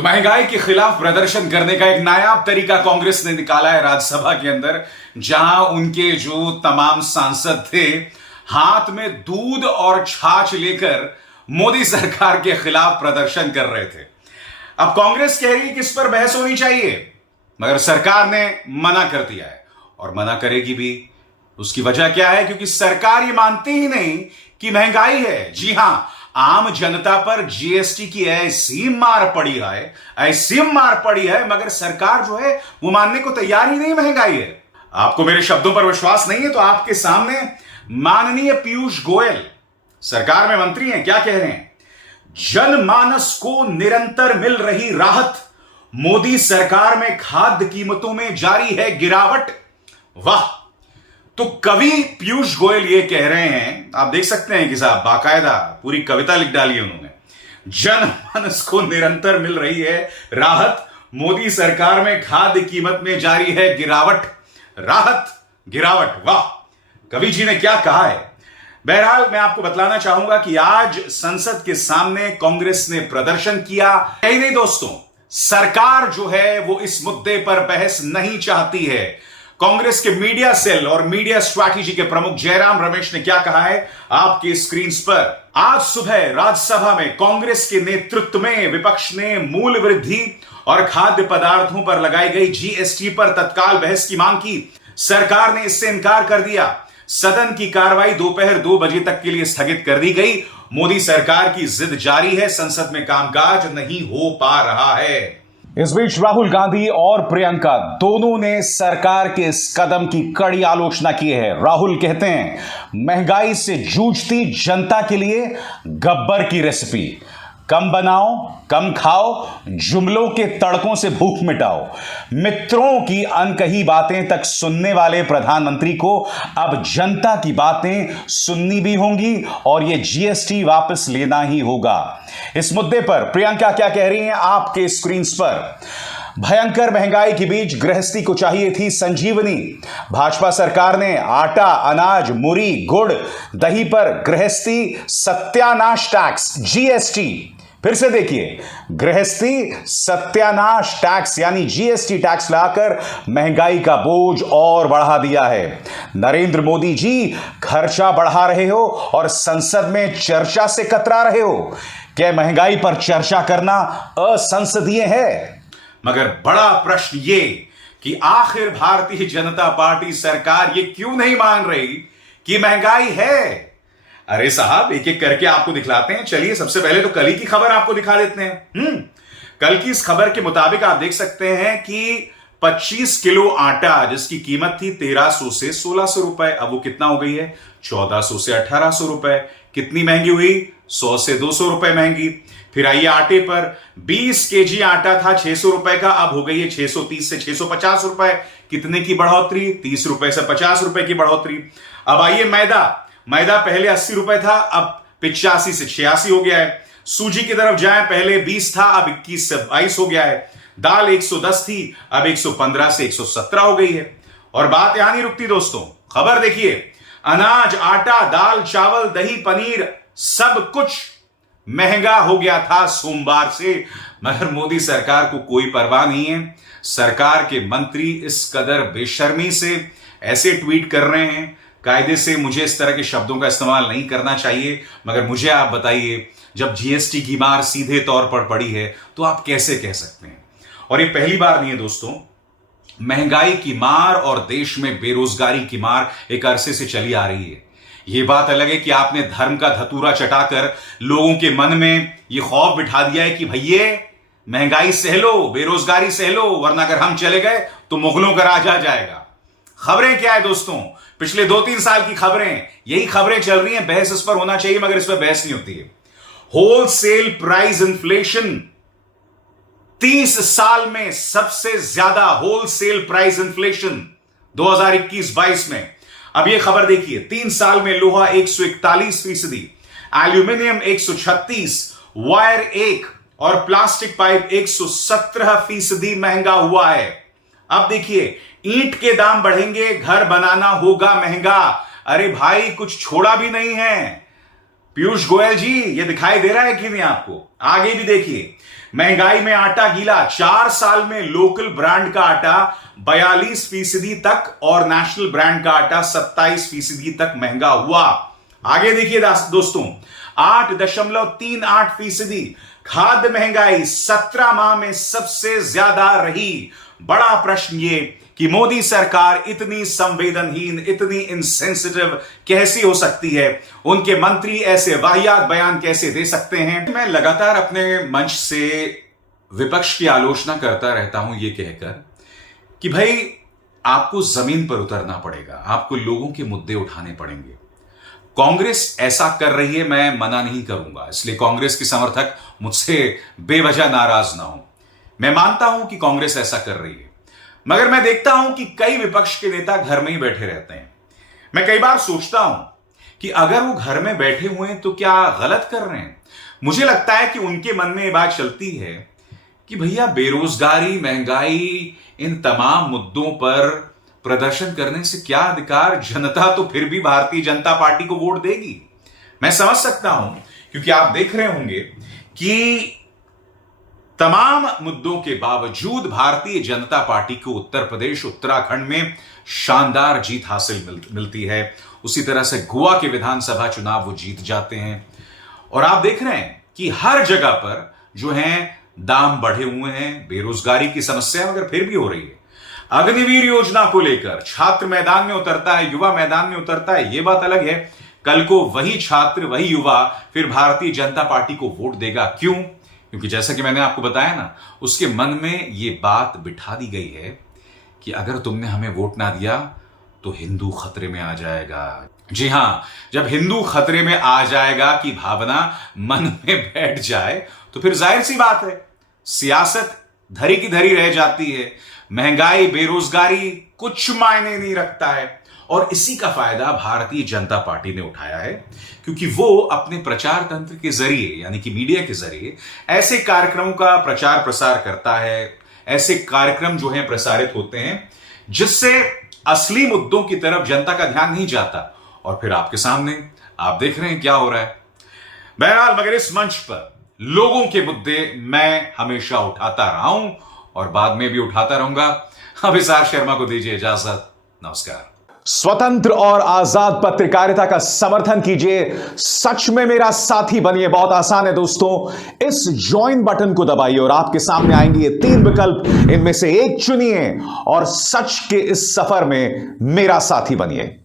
तो महंगाई के खिलाफ प्रदर्शन करने का एक नायाब तरीका कांग्रेस ने निकाला है राज्यसभा के अंदर, जहां उनके जो तमाम सांसद थे हाथ में दूध और छाछ लेकर मोदी सरकार के खिलाफ प्रदर्शन कर रहे थे। अब कांग्रेस कह रही है कि इस पर बहस होनी चाहिए, मगर सरकार ने मना कर दिया है और मना करेगी भी। उसकी वजह क्या है? क्योंकि सरकार ये मानती ही नहीं कि महंगाई है। जी हां, आम जनता पर जीएसटी की ऐसी मार पड़ी है, मगर सरकार जो है वो मानने को तैयार ही नहीं महंगाई है। आपको मेरे शब्दों पर विश्वास नहीं है तो आपके सामने माननीय पीयूष गोयल सरकार में मंत्री हैं, क्या कह रहे हैं? जनमानस को निरंतर मिल रही राहत, मोदी सरकार में खाद्य कीमतों में जारी है गिरावट। वाह! तो कवि पीयूष गोयल ये कह रहे हैं, आप देख सकते हैं कि साहब बाकायदा पूरी कविता लिख डाली है उन्होंने। जनमानस को निरंतर मिल रही है राहत, मोदी सरकार में खाद्य कीमत में जारी है गिरावट। राहत, गिरावट, वाह! कवि जी ने क्या कहा है। बहरहाल मैं आपको बतलाना चाहूंगा कि आज संसद के सामने कांग्रेस ने प्रदर्शन किया। यही नहीं दोस्तों, सरकार जो है वो इस मुद्दे पर बहस नहीं चाहती है। कांग्रेस के मीडिया सेल और मीडिया स्ट्रैटेजी के प्रमुख जयराम रमेश ने क्या कहा है आपके स्क्रीन पर। आज सुबह राज्यसभा में कांग्रेस के नेतृत्व में विपक्ष ने मूल्य वृद्धि और खाद्य पदार्थों पर लगाई गई जीएसटी पर तत्काल बहस की मांग की। सरकार ने इससे इनकार कर दिया। सदन की कार्रवाई दोपहर 2 बजे तक के लिए स्थगित कर दी गई। मोदी सरकार की जिद जारी है, संसद में कामकाज नहीं हो पा रहा है। इस बीच राहुल गांधी और प्रियंका दोनों ने सरकार के इस कदम की कड़ी आलोचना की है। राहुल कहते हैं महंगाई से जूझती जनता के लिए गब्बर की रेसिपी, कम बनाओ कम खाओ, जुमलों के तड़कों से भूख मिटाओ। मित्रों की अनकही बातें तक सुनने वाले प्रधानमंत्री को अब जनता की बातें सुननी भी होंगी और यह जीएसटी वापस लेना ही होगा। इस मुद्दे पर प्रियंका क्या कह रही हैं आपके स्क्रीन पर। भयंकर महंगाई के बीच गृहस्थी को चाहिए थी संजीवनी। भाजपा सरकार ने आटा, अनाज, मुरी, गुड़, दही पर गृहस्थी सत्यानाश टैक्स जीएसटी, फिर से देखिए, गृहस्थी सत्यानाश टैक्स यानी जीएसटी टैक्स लाकर महंगाई का बोझ और बढ़ा दिया है। नरेंद्र मोदी जी खर्चा बढ़ा रहे हो और संसद में चर्चा से कतरा रहे हो। क्या महंगाई पर चर्चा करना असंसदीय है? मगर बड़ा प्रश्न ये कि आखिर भारतीय जनता पार्टी सरकार ये क्यों नहीं मान रही कि महंगाई है? अरे साहब, एक एक करके आपको दिखलाते हैं। चलिए, सबसे पहले तो कल ही की खबर आपको दिखा देते हैं। कल की इस खबर के मुताबिक आप देख सकते हैं कि 25 किलो आटा जिसकी कीमत थी 1300 से 1600 रुपए, अब वो कितना हो गई है? 1400 से 1800 रुपए। कितनी महंगी हुई? 100 से 200 रुपए महंगी। फिर आइए आटे पर, 20 केजी आटा था 600 रुपए का, अब हो गई है 630 से 650 रुपए। कितने की बढ़ोतरी? 30 रुपए से 50 रुपए की बढ़ोतरी। अब आइए मैदा पहले 80 रुपए था, अब 85 से 86 हो गया है। सूजी की तरफ जाएं, पहले 20 था, अब 21 से 22 हो गया है। दाल 110 थी, अब 115 से 117 हो गई है। और बात यहां नहीं रुकती दोस्तों, खबर देखिए। अनाज, आटा, दाल, चावल, दही, पनीर सब कुछ महंगा हो गया था सोमवार से, मगर मोदी सरकार को कोई परवाह नहीं है। सरकार के मंत्री इस कदर बेशर्मी से ऐसे ट्वीट कर रहे हैं। कायदे से मुझे इस तरह के शब्दों का इस्तेमाल नहीं करना चाहिए, मगर मुझे आप बताइए, जब जीएसटी की मार सीधे तौर पर पड़ी है तो आप कैसे कह सकते हैं? और ये पहली बार नहीं है दोस्तों, महंगाई की मार और देश में बेरोजगारी की मार एक अरसे से चली आ रही है। यह बात अलग है कि आपने धर्म का धतूरा चटाकर लोगों के मन में यह खौफ बिठा दिया है कि भैया महंगाई सह लो, बेरोजगारी सह लो, वरना अगर हम चले गए तो मुगलों का राज आ जाएगा। खबरें क्या है दोस्तों? पिछले 2-3 साल की खबरें, यही खबरें चल रही हैं। बहस इस पर होना चाहिए, मगर इस पर बहस नहीं होती है। होलसेल प्राइस इन्फ्लेशन, 30 साल में सबसे ज्यादा होलसेल प्राइस इन्फ्लेशन 2021-22 में। अब यह खबर देखिए, 3 साल में लोहा 141%, एल्यूमिनियम 136%, वायर 1 और प्लास्टिक पाइप 117% महंगा हुआ है। अब देखिए, ईंट के दाम बढ़ेंगे, घर बनाना होगा महंगा। अरे भाई, कुछ छोड़ा भी नहीं है। पीयूष गोयल जी, ये दिखाई दे रहा है कि नहीं आपको? आगे भी देखिए, महंगाई में आटा गीला, 4 साल में लोकल ब्रांड का आटा 42% तक और नेशनल ब्रांड का आटा 27% तक महंगा हुआ। आगे देखिए दोस्तों, 8.38% खाद्य महंगाई 17 माह में सबसे ज्यादा रही। बड़ा प्रश्न ये कि मोदी सरकार इतनी संवेदनहीन, इतनी इनसेंसिटिव कैसी हो सकती है? उनके मंत्री ऐसे वाहियात बयान कैसे दे सकते हैं? मैं लगातार अपने मंच से विपक्ष की आलोचना करता रहता हूं यह कहकर कि भाई आपको जमीन पर उतरना पड़ेगा, आपको लोगों के मुद्दे उठाने पड़ेंगे। कांग्रेस ऐसा कर रही है, मैं मना नहीं करूंगा, इसलिए कांग्रेस के समर्थक मुझसे बेवजह नाराज ना हो। मैं मानता हूं कि कांग्रेस ऐसा कर रही है, मगर मैं देखता हूं कि कई विपक्ष के नेता घर में ही बैठे रहते हैं। मैं कई बार सोचता हूं कि अगर वो घर में बैठे हुए हैं तो क्या गलत कर रहे हैं? मुझे लगता है कि उनके मन में ये बात चलती है कि भैया बेरोजगारी, महंगाई, इन तमाम मुद्दों पर प्रदर्शन करने से क्या अधिकार? जनता तो फिर भी भारतीय जनता पार्टी को वोट देगी। मैं समझ सकता हूं, क्योंकि आप देख रहे होंगे कि तमाम मुद्दों के बावजूद भारतीय जनता पार्टी को उत्तर प्रदेश, उत्तराखंड में शानदार जीत हासिल मिलती है। उसी तरह से गोवा के विधानसभा चुनाव वो जीत जाते हैं। और आप देख रहे हैं कि हर जगह पर जो है दाम बढ़े हुए हैं, बेरोजगारी की समस्या मगर फिर भी हो रही है। अग्निवीर योजना को लेकर छात्र मैदान में उतरता है, युवा मैदान में उतरता है, यह बात अलग है। कल को वही छात्र, वही युवा फिर भारतीय जनता पार्टी को वोट देगा। क्यों? क्योंकि जैसा कि मैंने आपको बताया ना, उसके मन में यह बात बिठा दी गई है कि अगर तुमने हमें वोट ना दिया तो हिंदू खतरे में आ जाएगा। जी हां, जब हिंदू खतरे में आ जाएगा की भावना मन में बैठ जाए तो फिर जाहिर सी बात है सियासत धरी की धरी रह जाती है। महंगाई, बेरोजगारी कुछ मायने नहीं रखता है। और इसी का फायदा भारतीय जनता पार्टी ने उठाया है, क्योंकि वो अपने प्रचार तंत्र के जरिए, यानी कि मीडिया के जरिए ऐसे कार्यक्रमों का प्रचार प्रसार करता है। ऐसे कार्यक्रम जो हैं प्रसारित होते हैं जिससे असली मुद्दों की तरफ जनता का ध्यान नहीं जाता। और फिर आपके सामने आप देख रहे हैं क्या हो रहा है। बहरहाल, मगर इस मंच पर लोगों के मुद्दे मैं हमेशा उठाता रहा हूं और बाद में भी उठाता रहूंगा। अभिसार शर्मा को दीजिए इजाजत। नमस्कार। स्वतंत्र और आजाद पत्रकारिता का समर्थन कीजिए, सच में मेरा साथी बनिए। बहुत आसान है दोस्तों, इस ज्वाइन बटन को दबाइए और आपके सामने आएंगे ये 3 विकल्प, इनमें से एक चुनिए और सच के इस सफर में मेरा साथी बनिए।